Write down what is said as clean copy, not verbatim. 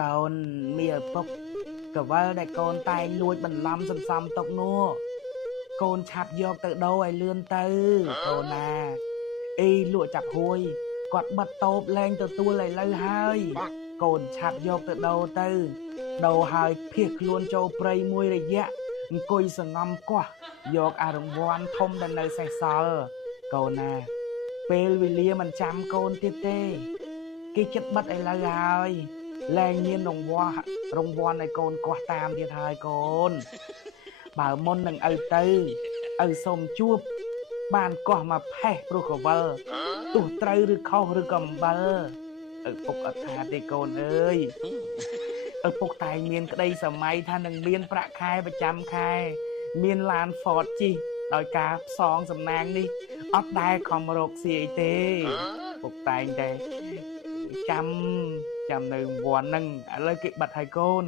កូនមានឪពុកកវលដែលកូនតែងលួចបន្លំសន្សំទុកនោះកូនឆាប់យកទៅដូរឲ្យលឿនទៅកូនណាអីលក់ចាប់ហួយគាត់បិទតូបលែងទទួលឥឡូវហើយកូនឆាប់យកទៅដូរទៅដូរហើយភៀសខ្លួនចូលព្រៃមួយរយៈអង្គុយសងំកោះយកអារង្វាន់ធំដែលនៅសេសសល់កូនណាពេលវេលាមិនចាំកូនទៀតទេគេចិត្តបិទឥឡូវហើយលែងមានរង្វាន់ឲ្យកូនកោះតាមទៀតហើយកូនបើមុននឹងឪទៅឪសូមជួបបានកោះមកផេះព្រោះកវលទោះត្រូវឬខុសឬក៏អំបិលឪពុកអត់ថាទេកូនអើយឪពុកតែងមានក្តីសម័យថានឹងមានប្រាក់ខែប្រចាំខែមានឡាន Ford ជិះដោយការផ្សងសំណាងនេះអត់ដែលខំរកស៊ីអីទេពុកតែងតែចាំនៅរង្វាន់ហ្នឹងឥឡូវគេបិទហើយកូន